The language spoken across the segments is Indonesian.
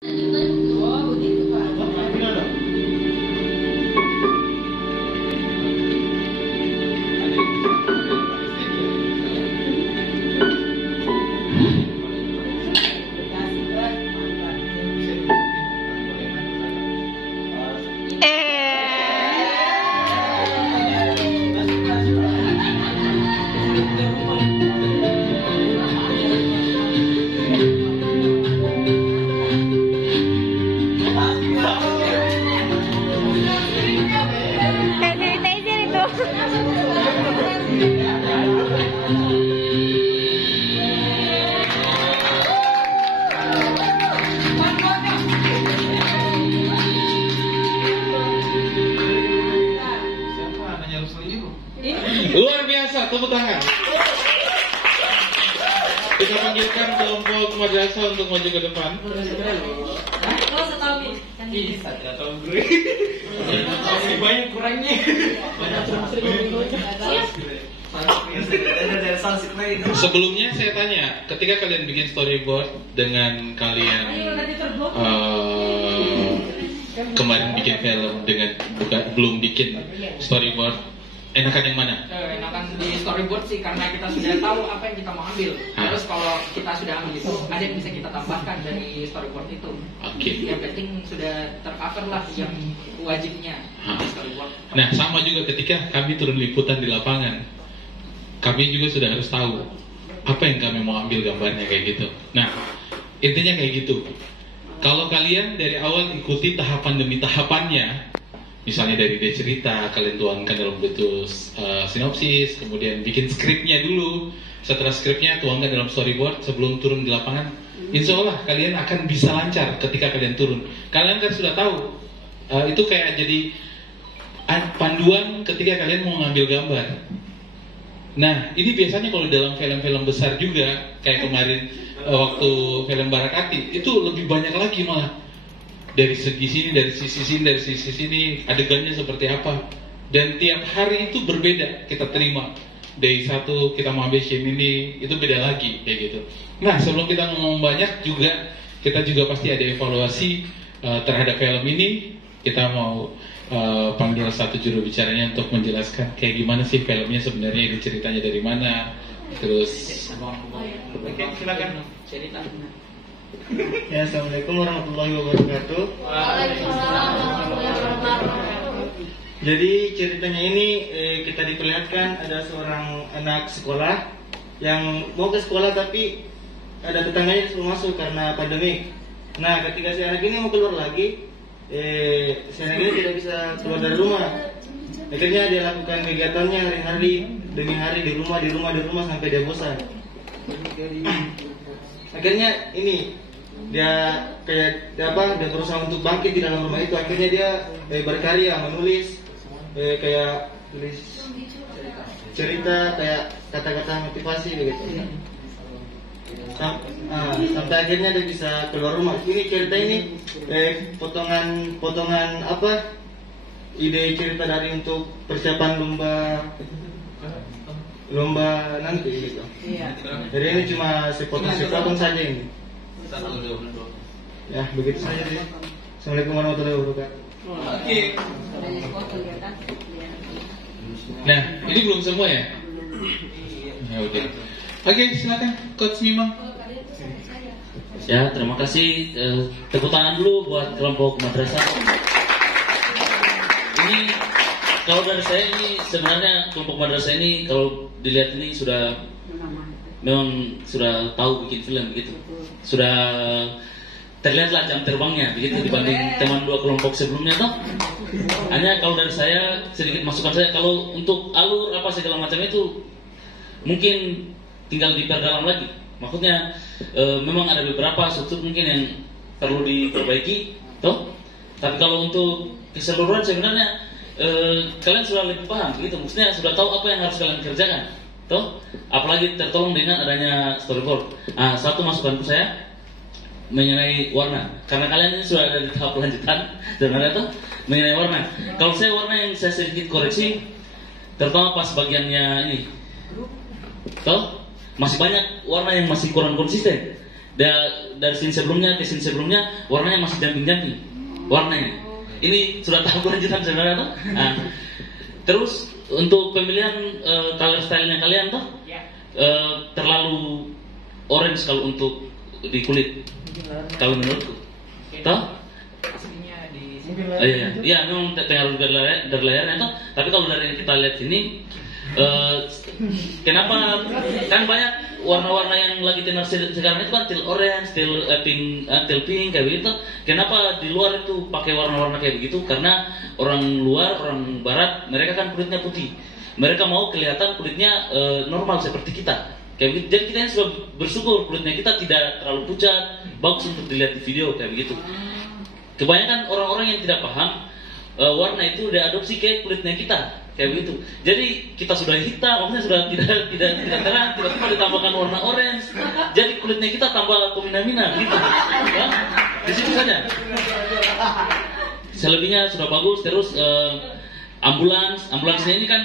Oh, begitu Pak. Sanitizer itu. Luar biasa, tepuk tangan. Kita panggilkan kelompok madrasah untuk maju ke depan. Banyak kurangnya. Sebelumnya saya tanya, ketika kalian bikin storyboard dengan kalian kemarin bikin film dengan belum bikin storyboard, enakan yang mana? Enakan di storyboard sih, karena kita sudah tahu apa yang kita mau ambil. Terus kalau kita sudah ambil itu, ada yang bisa kita tambahkan dari storyboard itu. Oke. Yang penting sudah tercover lah yang wajibnya di storyboard. Nah, sama juga ketika kami turun liputan di lapangan, kami juga sudah harus tahu apa yang kami mau ambil gambarnya kayak gitu. Nah, intinya kayak gitu. Kalau kalian dari awal ikuti tahapan demi tahapannya, misalnya dari ide cerita, kalian tuangkan dalam bentuk sinopsis, kemudian bikin skripnya dulu. Setelah skripnya tuangkan dalam storyboard sebelum turun di lapangan. Insya Allah kalian akan bisa lancar ketika kalian turun. Kalian kan sudah tahu, itu kayak jadi panduan ketika kalian mau ngambil gambar. Nah, ini biasanya kalau dalam film-film besar juga, kayak kemarin waktu film Barakati, itu lebih banyak lagi malah. Dari segi sini, dari sisi sini, dari sisi sini, adegannya seperti apa. Dan tiap hari itu berbeda kita terima. Dari satu kita mau ambil scene ini, itu beda lagi kayak gitu. Nah, sebelum kita ngomong banyak juga, kita juga pasti ada evaluasi terhadap film ini. Kita mau panggil satu juru bicaranya untuk menjelaskan kayak gimana sih filmnya sebenarnya, ini ceritanya dari mana. Terus Silakan cerita. Ya, assalamualaikum warahmatullahi wabarakatuh. Jadi ceritanya ini kita diperlihatkan ada seorang anak sekolah yang mau ke sekolah tapi ada tetangganya disuruh masuk karena pandemi. Nah, ketika si anak ini mau keluar lagi, si anak ini tidak bisa keluar dari rumah. Akhirnya dia lakukan kegiatannya hari-hari demi hari di rumah sampai dia bosan. Akhirnya ini dia dia berusaha untuk bangkit di dalam rumah itu. Akhirnya dia berkarya, menulis kayak tulis cerita, kayak kata-kata motivasi begitu. Sampai akhirnya dia bisa keluar rumah. Ini cerita ini potongan apa? Ide cerita dari untuk persiapan lomba nanti gitu. Jadi ini cuma sepotong saja ini. Ya, begitu saja deh. Assalamualaikum warahmatullahi wabarakatuh. nah, ini belum semua ya? Ya udah. Oke, silakan Coach Mimang. Ya, terima kasih. Tepuk tangan dulu buat kelompok madrasah. Ini kalau dari saya ini sebenarnya kelompok madrasah ini kalau dilihat ini memang sudah tahu bikin film begitu. Sudah terlihatlah jam terbangnya begitu dibanding teman dua kelompok sebelumnya toh. Hanya kalau dari saya sedikit masukan saya, kalau untuk alur apa segala macam itu mungkin tinggal diperdalam lagi. Maksudnya memang ada beberapa struktur mungkin yang perlu diperbaiki toh. Tapi kalau untuk keseluruhan sebenarnya kalian sudah lebih paham begitu. Maksudnya sudah tahu apa yang harus kalian kerjakan toh. Apalagi tertolong dengan adanya storyboard. Satu masukanku saya mengenai warna, karena kalian ini sudah ada di tahap lanjutan dan ada tuh mengenai warna. Kalau saya warna yang saya sedikit koreksi, terutama pas bagiannya ini toh masih banyak warna yang masih kurang konsisten. dari scene sebelumnya ke scene sebelumnya warnanya masih jamping-jamping warnanya. Ini sudah tahu kelanjutan sebenarnya tuh. Nah, terus untuk pemilihan color stylenya kalian tuh terlalu orange kalau untuk di kulit kalau menurutku. Toh? Iya, memang pengaruh dari layarnya tuh. Tapi kalau dari yang kita lihat sini, kenapa kan banyak warna-warna yang lagi tenar sekarang itu kan teal orange, teal pink kayak begitu. Kenapa di luar itu pakai warna-warna kayak begitu? Karena orang luar, orang barat, mereka kan kulitnya putih. Mereka mau kelihatan kulitnya normal seperti kita. Kayak begitu. Jadi kita yang sudah bersyukur kulitnya kita tidak terlalu pucat, bagus untuk dilihat di video kayak begitu. Kebanyakan orang-orang yang tidak paham warna itu diadopsi ke kulitnya kita kayak begitu. Jadi kita sudah hitam, maksudnya sudah tidak terang, tiba-tiba ditambahkan warna orange. Jadi kulitnya kita tambah kumina-mina gitu. Ya? Di situ saja. Selebihnya sudah bagus. Terus ambulansnya ini kan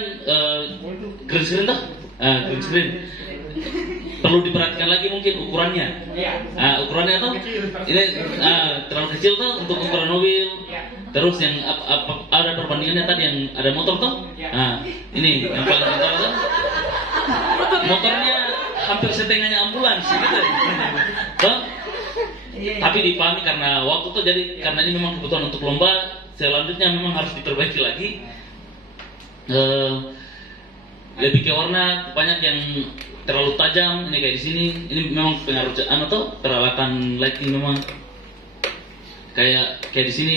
green screen tuh, green screen. Perlu diperhatikan lagi mungkin ukurannya. Ukurannya tuh ini terlalu kecil tuh untuk ukuran mobil. Terus yang ada perbandingannya tadi yang ada motor tuh. Ini yang paling motor tuh. Motornya hampir setengahnya ambulans gitu. Tuh. Tapi dipahami karena waktu tuh jadi karena ini memang kebutuhan untuk lomba. Selanjutnya memang harus diperbaiki lagi. Lebih ke warna banyak yang terlalu tajam ini kayak di sini. Ini memang pengaruh atau peralatan lighting memang kayak di sini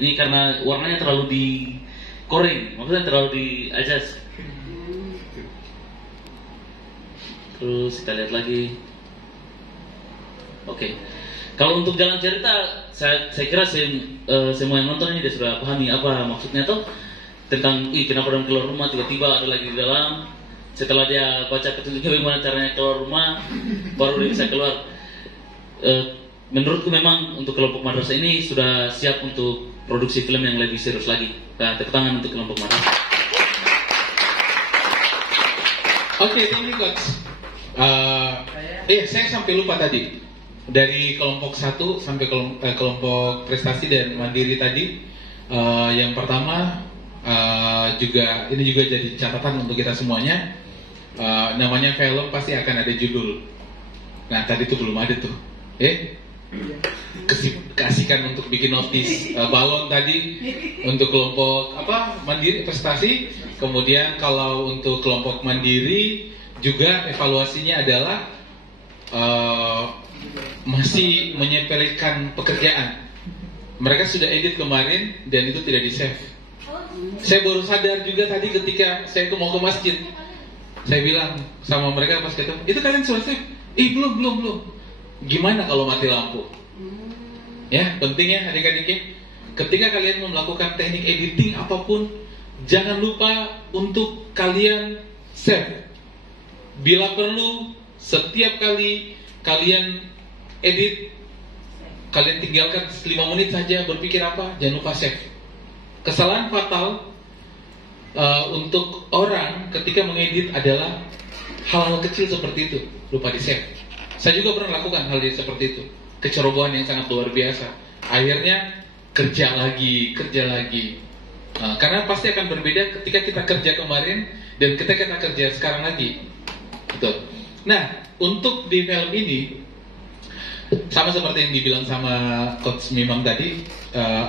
ini karena warnanya terlalu dikoreng, maksudnya terlalu di adjust. Terus kita lihat lagi. Oke. Kalau untuk jalan cerita saya kira semua yang nonton ini sudah pahami apa maksudnya tuh tentang kenapa orang keluar rumah tiba-tiba ada lagi di dalam. Setelah dia baca petunjuknya bagaimana caranya keluar rumah, baru dia bisa keluar. Menurutku memang untuk kelompok madrasah ini sudah siap untuk produksi film yang lebih serius lagi. Tepuk tangan untuk kelompok madrasah. Oke, thank you coach. Saya sampai lupa tadi. Dari kelompok 1 sampai kelompok prestasi dan mandiri tadi. Yang pertama ini juga jadi catatan untuk kita semuanya. Namanya film pasti akan ada judul. Nah tadi itu belum ada tuh. Kasihkan untuk bikin notis balon tadi untuk kelompok mandiri prestasi. Kemudian kalau untuk kelompok mandiri juga evaluasinya adalah masih menyepelekan pekerjaan. Mereka sudah edit kemarin dan itu tidak di save. Saya baru sadar juga tadi ketika saya itu mau ke masjid. Saya bilang sama mereka pas ketemu, itu kalian sudah save? Belum. Gimana kalau mati lampu? Ya, pentingnya adik-adik, ketika kalian melakukan teknik editing apapun, jangan lupa untuk kalian save. Bila perlu, setiap kali kalian edit, kalian tinggalkan 5 menit saja berpikir apa, jangan lupa save. Kesalahan fatal untuk orang ketika mengedit adalah hal-hal kecil seperti itu, lupa di save. Saya juga pernah lakukan hal seperti itu, kecerobohan yang sangat luar biasa. Akhirnya kerja lagi. Karena pasti akan berbeda ketika kita kerja kemarin dan ketika kita kerja sekarang lagi. Betul. Nah, untuk di film ini sama seperti yang dibilang sama Coach Mimang tadi,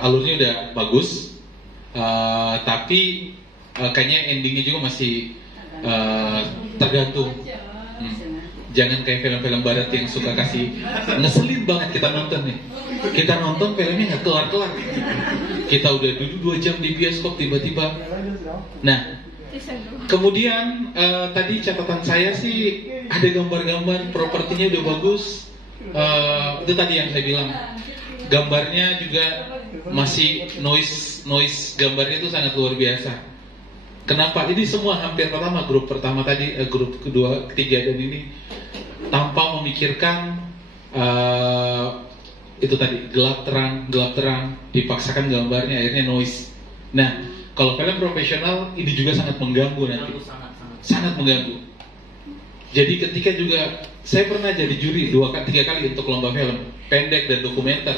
alurnya udah bagus, tapi kayaknya endingnya juga masih tergantung. Jangan kayak film-film barat yang suka kasih ngeselin banget kita nonton nih. Kita nonton filmnya nggak kelar-kelar. Kita udah duduk 2 jam di bioskop tiba-tiba. Nah, kemudian tadi catatan saya sih ada gambar-gambar, propertinya udah bagus. Itu tadi yang saya bilang. Gambarnya juga masih noise gambarnya itu sangat luar biasa. Kenapa? Ini semua hampir pertama, grup pertama tadi, grup kedua, ketiga dan ini tanpa memikirkan itu tadi gelap terang, dipaksakan gambarnya akhirnya noise. Nah, kalau film profesional ini juga sangat mengganggu nanti, sangat mengganggu. Jadi ketika juga saya pernah jadi juri 2-3 kali untuk lomba film pendek dan dokumenter.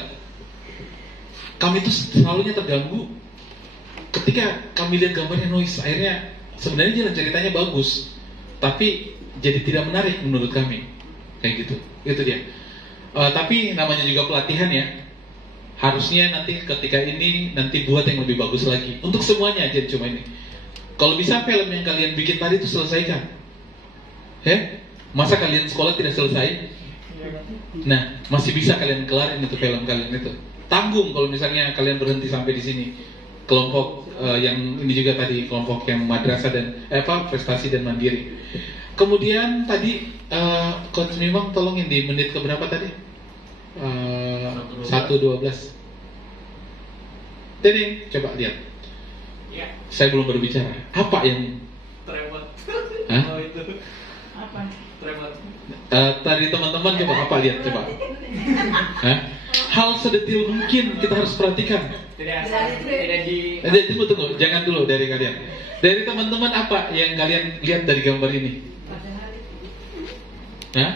Kami tuh selalunya terganggu ketika kami lihat gambarnya noise. Akhirnya sebenarnya jalan ceritanya bagus, tapi jadi tidak menarik menurut kami. Kayak gitu, itu dia. Tapi namanya juga pelatihan ya. Harusnya nanti ketika ini nanti buat yang lebih bagus lagi. Untuk semuanya aja cuma ini. Kalau bisa film yang kalian bikin tadi itu selesaikan. Ya? Masa kalian sekolah tidak selesai? Nah, masih bisa kalian kelarin itu film kalian itu. Tanggung kalau misalnya kalian berhenti sampai di sini. Kelompok yang ini juga tadi kelompok yang madrasah dan prestasi dan mandiri. Kemudian tadi Coach Mimang tolongin di menit keberapa tadi? 1:12. Dedeng, coba lihat. Ya. Saya belum berbicara. Apa yang Tremot. Hah? Oh itu. Apa? Tremot. Tadi teman-teman coba apa lihat coba. Hah? Hal sedetil mungkin kita harus perhatikan. Tidak di. Tunggu, jangan dulu dari kalian. Dari teman-teman apa yang kalian lihat dari gambar ini? Hah?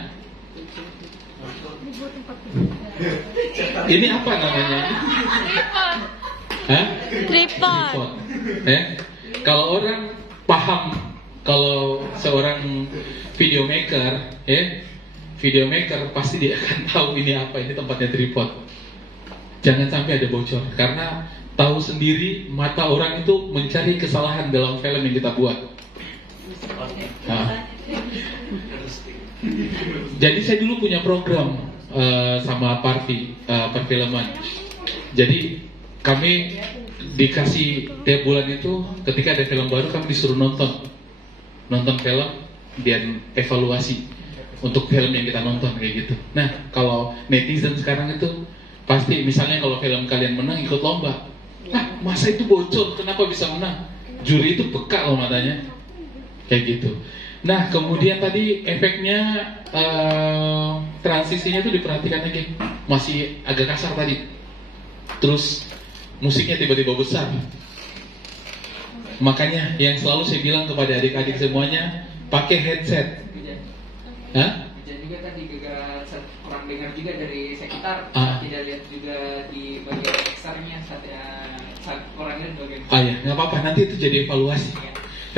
Ini apa namanya? Hah? Tripod. Kalau orang paham, kalau seorang videomaker, videomaker pasti dia akan tahu ini apa, ini tempatnya tripod. Jangan sampai ada bocor, karena tahu sendiri mata orang itu mencari kesalahan dalam film yang kita buat. Nah. Jadi saya dulu punya program sama Parvi, perfilman. Jadi kami dikasih tiap bulan itu ketika ada film baru kami disuruh nonton film dan evaluasi untuk film yang kita nonton kayak gitu. Nah kalau netizen sekarang itu pasti misalnya kalau film kalian menang ikut lomba. Nah masa itu bocor kenapa bisa menang? Juri itu peka loh matanya kayak gitu. Nah kemudian tadi efeknya transisinya tuh diperhatikan lagi masih agak kasar tadi. Terus musiknya tiba-tiba besar. Makanya yang selalu saya bilang kepada adik-adik semuanya pakai headset. Hah? Dan juga tadi juga kurang dengar juga dari sekitar. Tidak lihat juga di bagian mixernya saat orangnya di bagian. Ya nggak apa-apa nanti itu jadi evaluasi.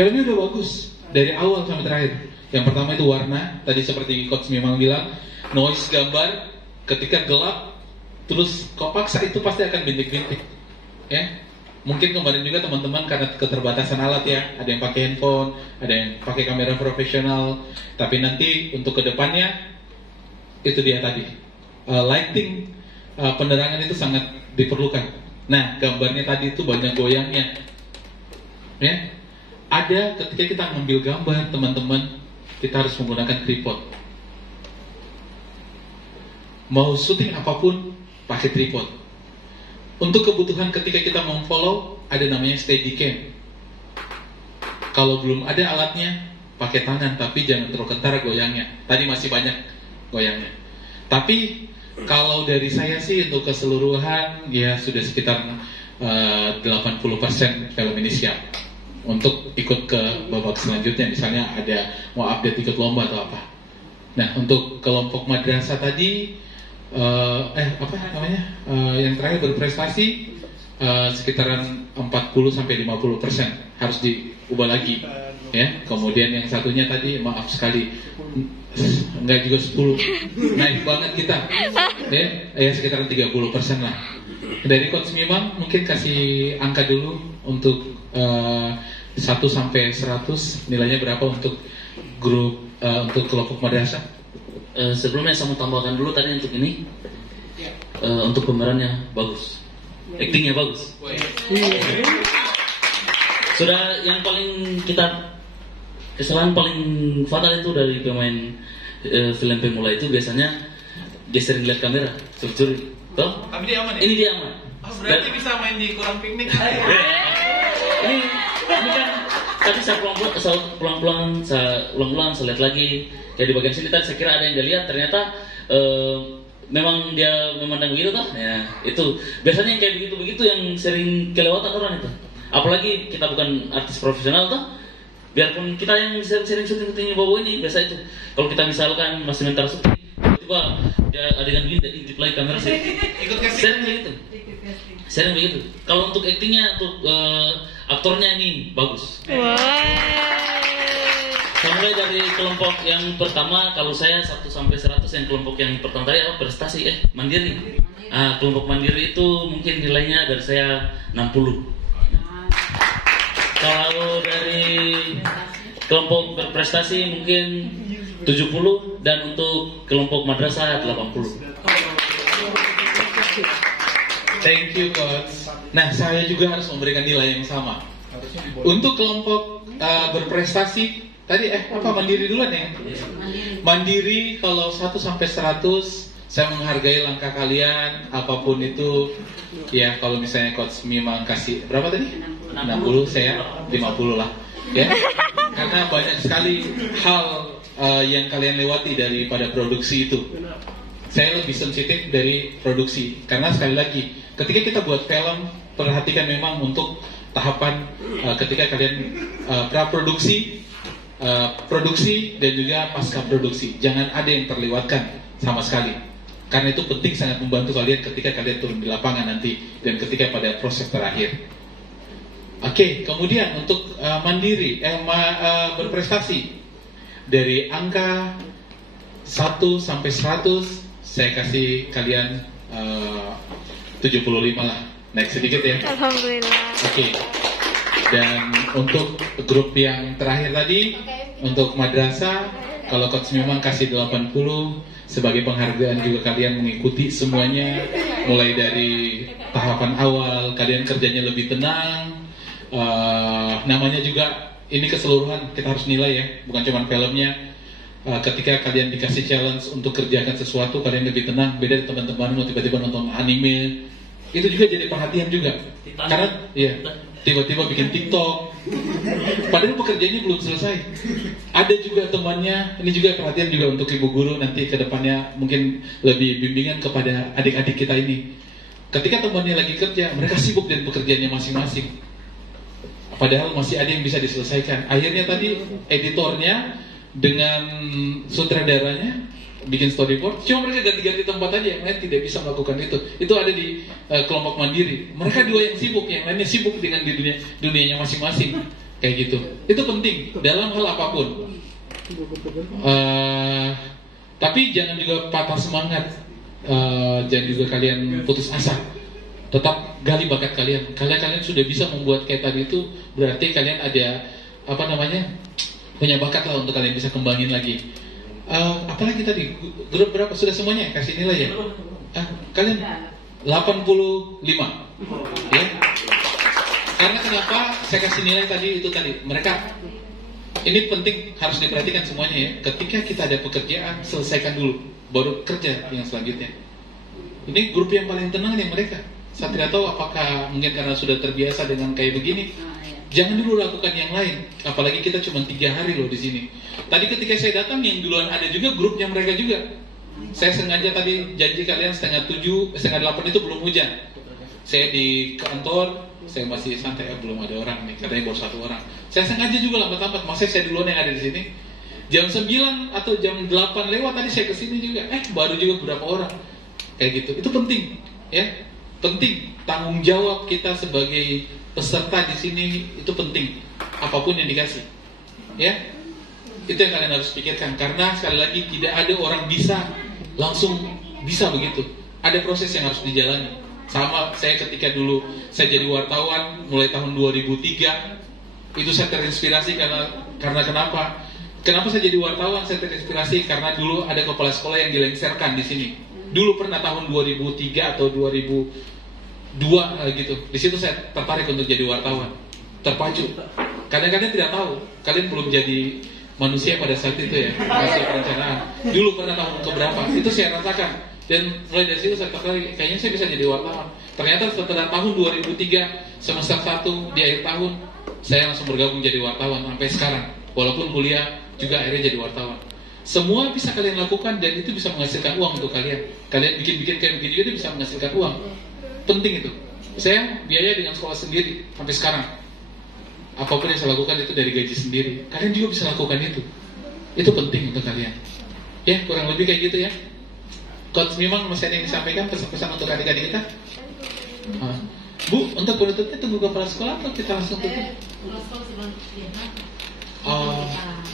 Filmnya udah bagus dari awal sampai terakhir. Yang pertama itu warna, tadi seperti Coach Mimang bilang, noise gambar ketika gelap, terus kau paksa itu pasti akan bintik-bintik. Ya, mungkin kemarin juga teman-teman karena keterbatasan alat ya, ada yang pakai handphone, ada yang pakai kamera profesional. Tapi nanti untuk kedepannya itu dia tadi, lighting, penerangan itu sangat diperlukan. Nah, gambarnya tadi itu banyak goyangnya. Ya, ada ketika kita ngambil gambar teman-teman, kita harus menggunakan tripod. Mau syuting apapun pakai tripod. Untuk kebutuhan ketika kita memfollow ada namanya Steadicam. Kalau belum ada alatnya pakai tangan, tapi jangan terlalu kentara goyangnya. Tadi masih banyak goyangnya. Tapi kalau dari saya sih untuk keseluruhan ya sudah sekitar 80% film ini siap untuk ikut ke babak selanjutnya. Misalnya ada mau update ikut lomba atau apa. Nah untuk kelompok madrasah tadi yang terakhir berprestasi sekitaran 40-50% harus diubah lagi ya. Kemudian yang satunya tadi maaf sekali enggak juga 10 naik banget kita ya sekitaran 30% lah. Dari Coach Mimang mungkin kasih angka dulu untuk 1 sampai 100 nilainya berapa untuk grup untuk kelompok madrasah. Sebelumnya saya mau tambahkan dulu tadi untuk ini, untuk pemerannya bagus, actingnya bagus. Sudah yang paling kesalahan paling fatal itu dari pemain film pemula itu biasanya dia sering lihat kamera, curi-curi. Toh? Tapi dia aman ya? Ini dia aman. Berarti bisa main di kurang piknik. ini kan tadi saya pulang-pulang saya lihat lagi. Jadi bagian sini tadi saya kira ada yang dia lihat, ternyata memang dia memandang begitu toh. Ya, itu biasanya yang kayak begitu-begitu yang sering kelewatan orang itu. Apalagi kita bukan artis profesional toh. Biarpun kita yang sering syuting bawa ini biasa itu. Kalau kita misalkan masih mental syuting, tiba-tiba adegan gini intip lagi kamera sering begitu. Sering begitu. Kalau untuk aktingnya, untuk aktornya ini bagus. Saya mulai dari kelompok yang pertama, kalau saya 1 sampai 100, yang kelompok yang pertama tadi prestasi mandiri. Kelompok mandiri itu mungkin nilainya dari saya 60. Kalau dari kelompok berprestasi mungkin 70, dan untuk kelompok madrasah 80. Thank you, Coach. Nah, saya juga harus memberikan nilai yang sama. Untuk kelompok berprestasi, tadi mandiri duluan ya? Mandiri kalau 1 sampai 100, saya menghargai langkah kalian, apapun itu. Ya, kalau misalnya Coach memang kasih berapa tadi? 60, saya 50 lah. Ya, karena banyak sekali hal yang kalian lewati daripada produksi itu. Saya lebih sensitif dari produksi, karena sekali lagi, ketika kita buat film, perhatikan memang untuk tahapan ketika kalian praproduksi, produksi, dan juga pasca produksi. Jangan ada yang terlewatkan sama sekali, karena itu penting, sangat membantu kalian ketika kalian turun di lapangan nanti dan ketika pada proses terakhir. Oke, kemudian untuk mandiri, berprestasi dari angka 1 sampai 100, saya kasih kalian 75 lah, naik sedikit ya. Alhamdulillah. Oke. Dan untuk grup yang terakhir tadi, untuk madrasah, kalau Coach memang kasih 80, sebagai penghargaan juga kalian mengikuti semuanya, mulai dari tahapan awal, kalian kerjanya lebih tenang. Namanya juga ini keseluruhan, kita harus nilai ya, bukan cuma filmnya. Ketika kalian dikasih challenge untuk kerjakan sesuatu, kalian lebih tenang. Beda dari teman-temanmu tiba-tiba nonton anime, itu juga jadi perhatian juga. Karena ya, tiba-tiba bikin TikTok, padahal pekerjaannya belum selesai. Ada juga temannya, ini juga perhatian juga untuk ibu guru nanti ke depannya, mungkin lebih bimbingan kepada adik-adik kita ini. Ketika temannya lagi kerja, mereka sibuk dengan pekerjaannya masing-masing, padahal masih ada yang bisa diselesaikan. Akhirnya tadi editornya dengan sutradaranya bikin storyboard, cuma mereka ganti-ganti tempat aja, yang lain tidak bisa melakukan itu. Itu ada di kelompok mandiri. Mereka dua yang sibuk, yang lainnya sibuk dengan di dunianya masing-masing, kayak gitu. Itu penting dalam hal apapun. Tapi jangan juga patah semangat, jangan juga kalian putus asa. Tetap gali bakat kalian. Kalau kalian sudah bisa membuat kayak tadi itu, berarti kalian ada punya bakat lah untuk kalian bisa kembangin lagi. Apalagi tadi grup berapa? Sudah semuanya kasih nilai ya? Kalian 85 ya? Karena kenapa saya kasih nilai tadi itu tadi, mereka ini penting, harus diperhatikan semuanya ya. Ketika kita ada pekerjaan, selesaikan dulu, baru kerja yang selanjutnya. Ini grup yang paling tenang nih mereka. Saya tidak tahu apakah mungkin karena sudah terbiasa dengan kayak begini. Jangan dulu lakukan yang lain, apalagi kita cuma 3 hari loh di sini. Tadi ketika saya datang, yang duluan ada juga grupnya mereka juga. Saya sengaja tadi janji kalian setengah 8 itu belum hujan. Saya di kantor, saya masih santai, belum ada orang nih, katanya baru 1 orang. Saya sengaja juga lambat-lambat, maksudnya saya duluan yang ada di sini. Jam 9 atau jam 8 lewat tadi saya kesini juga, baru juga beberapa orang. Kayak gitu, itu penting ya. Penting, tanggung jawab kita sebagai peserta di sini itu penting, apapun yang dikasih, ya. Itu yang kalian harus pikirkan, karena sekali lagi tidak ada orang bisa langsung bisa begitu. Ada proses yang harus dijalani. Sama saya ketika dulu saya jadi wartawan mulai tahun 2003, itu saya terinspirasi karena kenapa? Kenapa saya jadi wartawan? Saya terinspirasi karena dulu ada kepala sekolah yang dilengserkan di sini. Dulu pernah tahun 2003 atau 2002 gitu. Di situ saya tertarik untuk jadi wartawan. Terpacu. Kadang-kadang tidak tahu, kalian belum jadi manusia pada saat itu ya, masih perencanaan. Dulu pernah tahun keberapa? Itu saya rasakan. Dan mulai dari situ saya tertarik, kayaknya saya bisa jadi wartawan. Ternyata setelah tahun 2003 semester 1 di akhir tahun, saya langsung bergabung jadi wartawan sampai sekarang. Walaupun kuliah juga akhirnya jadi wartawan. Semua bisa kalian lakukan dan itu bisa menghasilkan uang untuk kalian. Kalian bikin-bikin kayak begini itu bisa menghasilkan uang. Penting itu. Saya biaya dengan sekolah sendiri sampai sekarang. apapun yang saya lakukan itu dari gaji sendiri. Kalian juga bisa lakukan itu. Itu penting untuk kalian. Ya, kurang lebih kayak gitu ya. Coach Mimang masih ada yang disampaikan pesan-pesan untuk adik-adik kita? Bu, untuk penutupnya tunggu kepala sekolah atau kita langsung tutup?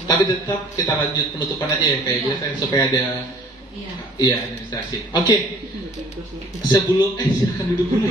Tapi tetap kita lanjut penutupan aja ya kayak biasa supaya ada administrasi. Oke. Sebelum silakan duduk dulu.